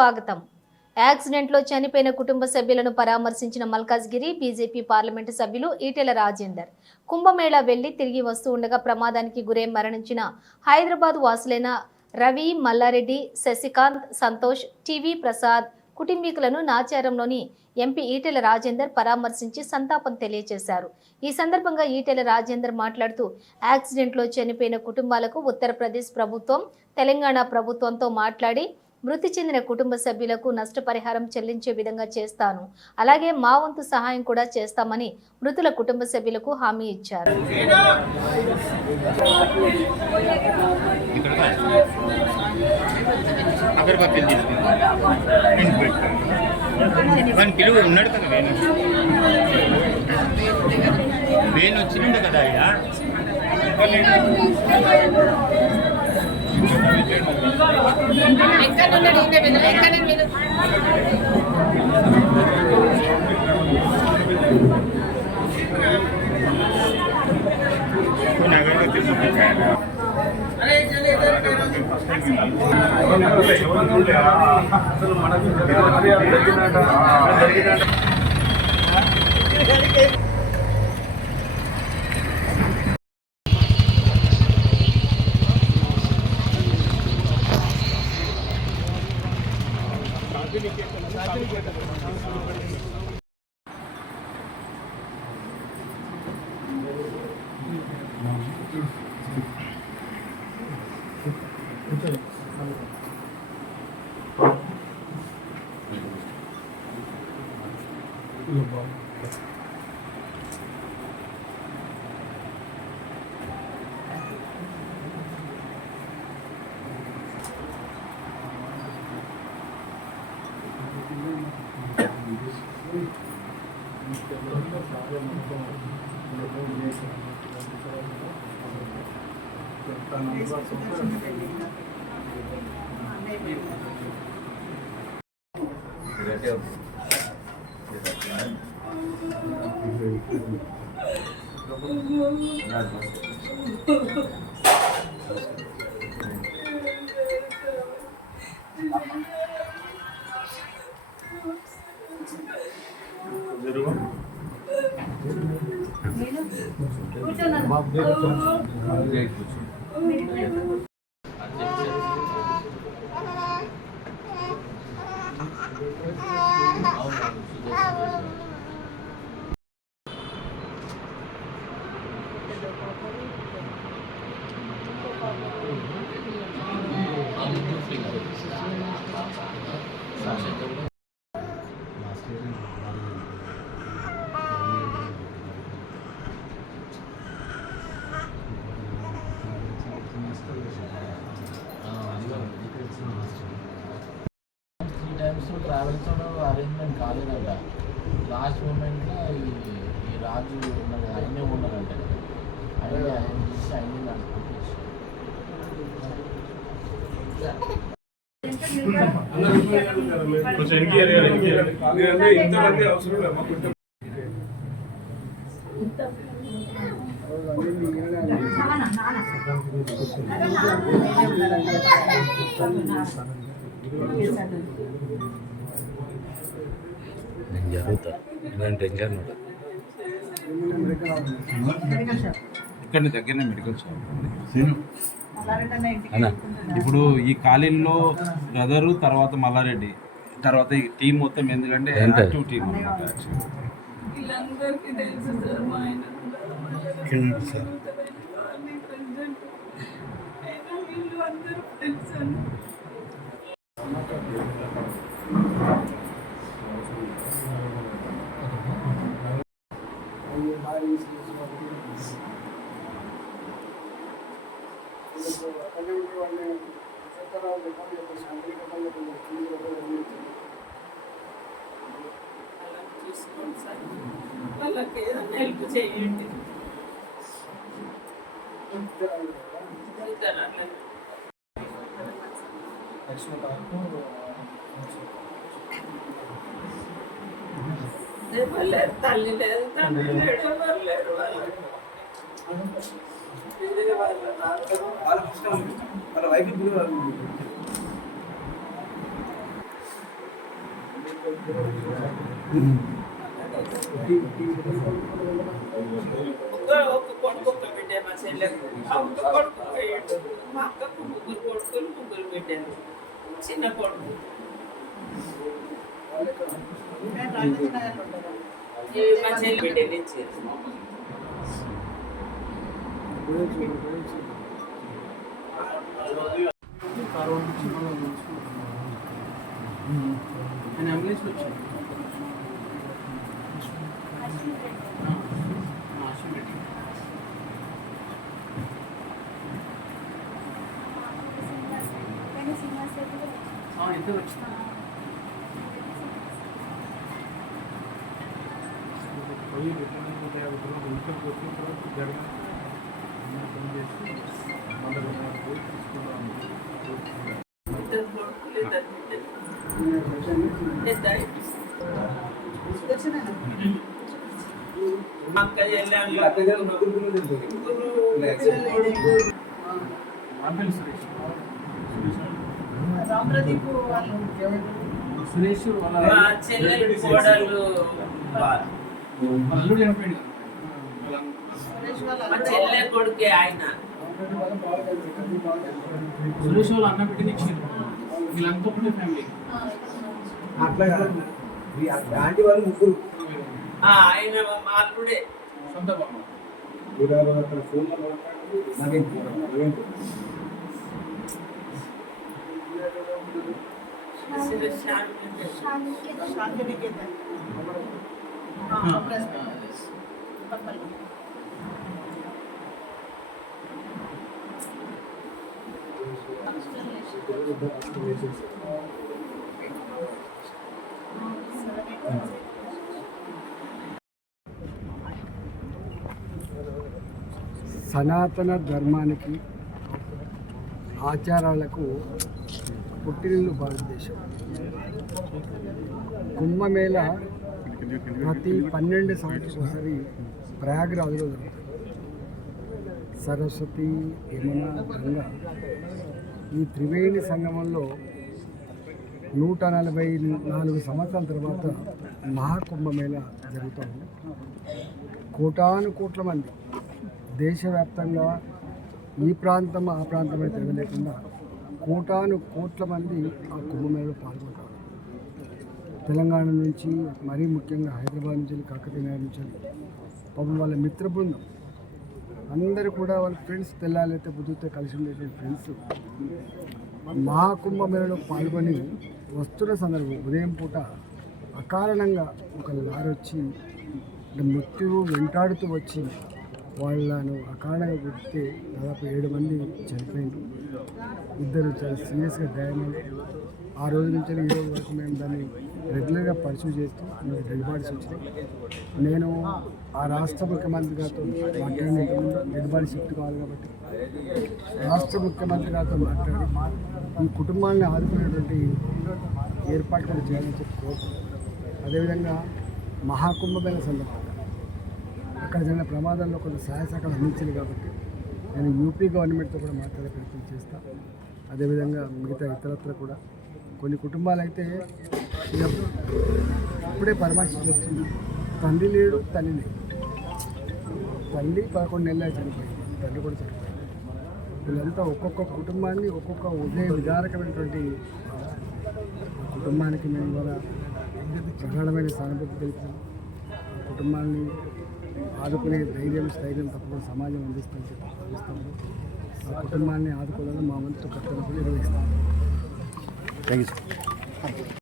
స్వాగతం. యాక్సిడెంట్లో చనిపోయిన కుటుంబ సభ్యులను పరామర్శించిన మల్కాజ్గిరి బీజేపీ పార్లమెంటు సభ్యులు ఈటెల రాజేందర్. కుంభమేళా వెళ్లి తిరిగి వస్తూ ఉండగా ప్రమాదానికి గురై మరణించిన హైదరాబాద్ వాసులైన రవి, మల్లారెడ్డి, శశికాంత్, సంతోష్, టీవీ ప్రసాద్ కుటుంబీకులను నాచారంలోని ఎంపీ ఈటెల రాజేందర్ పరామర్శించి సంతాపం తెలియజేశారు. ఈ సందర్భంగా ఈటెల రాజేందర్ మాట్లాడుతూ యాక్సిడెంట్లో చనిపోయిన కుటుంబాలకు ఉత్తరప్రదేశ్ ప్రభుత్వం, తెలంగాణ ప్రభుత్వంతో మాట్లాడి మృతి చెందిన కుటుంబ సభ్యులకు నష్టపరిహారం చెల్లించే విధంగా చేస్తాను, అలాగే మా వంతు సహాయం కూడా చేస్తామని మృతుల కుటుంబ సభ్యులకు హామీ ఇచ్చారు. Travels arrangement కాలేదంట. లాస్ట్ మూమెంట్లో ఈ రాజు ఉన్నది ఆయనే ఉన్నదంట. ఆయనే అరేంజ్ చేసి ఆయనే నడుపుకుంటూ జరుగుతా ఇలాంటి టెన్షన్ ఇక్కడ దగ్గరనే మెడికల్ షాప్ అన్న. ఇప్పుడు ఈ కాలేజీలో బ్రదరు, తర్వాత మల్లారెడ్డి, తర్వాత ఈ టీం మొత్తం ఎందుకంటే యాక్టివ్ టీం అన్నమాట. వాళ్ళకి ఏదైనా హెల్ప్ చేయండి. ఎవరు లేరు, తల్లి లేదు, తండ్రి లేడు, ఎవరు లేరు. వాళ్ళ ఒక కొడుకు ఒక బిడ్డ మా చెల్లెకు ఒక కొడుకు పోయాడు. మా అక్కకు 3 కొడుకులు 3 బిడ్డలు. చిన్న కొడుకు మా చెల్లి బిడ్డలు ఇచ్చారు. అంబులెన్స్ వచ్చాను. ఎంత వచ్చింది? ఇద్దరు కొడుకులు 2 బిడ్డలు. అక్క చెల్లెళ్ళు సురేష్ వాళ్ళ మా చెల్లెలు కోడలు అల్లుడు చనిపోయింది. మా చెల్లె కొడుకే ఆయన. సురేష్ వాళ్ళ అన్న బిడ్డని ఇచ్చిండు. వీళ్ళంతా ఒకటే ఫ్యామిలీ. అట్లా ఆంటీ వాళ్ళు ముగ్గురు ఆయన మా అల్లుడే. సొంత బామ్మ. సనాతన ధర్మానికి ఆచారాలకు పుట్టినిల్లు భారతదేశం. కుంభమేళ ప్రతి 12 సంవత్సరాలకు ఒకసారి ప్రయాగ్రాజ్లో జరుగుతుంది. సరస్వతి, యమున, గంగా ఈ త్రివేణి సంగమంలో 144 సంవత్సరాల తర్వాత మహాకుంభమేళ జరుగుతుంది. కోటాను కోట్ల మంది దేశవ్యాప్తంగా ఈ ప్రాంతం ఆ ప్రాంతం అయితే తెలియలేకుండా కోటాను కోట్ల మంది ఆ కుంభమేళలో పాల్గొంటారు. తెలంగాణ నుంచి, మరీ ముఖ్యంగా హైదరాబాద్ నుంచి, కాకతీయ నగర్ నుంచి పాపం వాళ్ళ మిత్ర బృందం అందరూ కూడా వాళ్ళ ఫ్రెండ్స్ తెల్లాలైతే బుద్ధితో కలిసి ఉండేటువంటి ఫ్రెండ్స్ మహాకుంభమేళలో పాల్గొని వస్తున్న సందర్భం ఉదయం పూట అకారణంగా ఒక లారీ వచ్చి మృత్యువు వెంటాడుతూ వచ్చి వాళ్ళను అకారణంగా గుర్తితే దాదాపు 7 మంది చనిపోయింది. 2 చాలా సీరియస్గా గాయమైంది. ఆ రోజు నుంచి ఈ రోజు వరకు మేము దాన్ని రెగ్యులర్గా పర్సూ చేస్తూ డెడ్ బాడీస్ వచ్చినాయి. నేను ఆ రాష్ట్ర ముఖ్యమంత్రి గారితో మాట్లాడిన డెడ్ బాడీ షిఫ్ట్ కావాలి కాబట్టి రాష్ట్ర ముఖ్యమంత్రి గారితో మాట్లాడి ఈ కుటుంబాన్ని ఆదుకునేటువంటి ఏర్పాటు కూడా చేయాలని చెప్పి కోరుతున్నాను. అదేవిధంగా మహాకుంభమేళ సందర్భంగా అక్కడ జరిగిన ప్రమాదాల్లో కొంత సహాయ సహకారం అందించింది కాబట్టి నేను యూపీ గవర్నమెంట్తో కూడా మాట్లాడే ప్రయత్నం చేస్తాను. అదేవిధంగా మిగతా ఇతరత్ర కూడా కొన్ని కుటుంబాలు అయితే ఇప్పుడే పరామర్శించి వస్తుంది. తండ్రి లేడు, తల్లి లేదు. తల్లి 11 నెలలు చనిపోయింది, తండ్రి కూడా చనిపోయింది. వీళ్ళంతా ఒక్కొక్క కుటుంబాన్ని ఒక్కొక్క ఉదయ విధారకమైనటువంటి కుటుంబానికి మేము కూడా ప్రగాఢమైన సానుభూతి తెలిపాము. కుటుంబాన్ని ఆదుకునే స్థైర్యం తప్పకుండా సమాజం అందిస్తుందని చెప్పి భావిస్తాము. ఆ కుటుంబాన్ని ఆదుకోవాలని మా వంతు కర్తవ్యం కూడా నిర్వహిస్తాము. Thank you sir.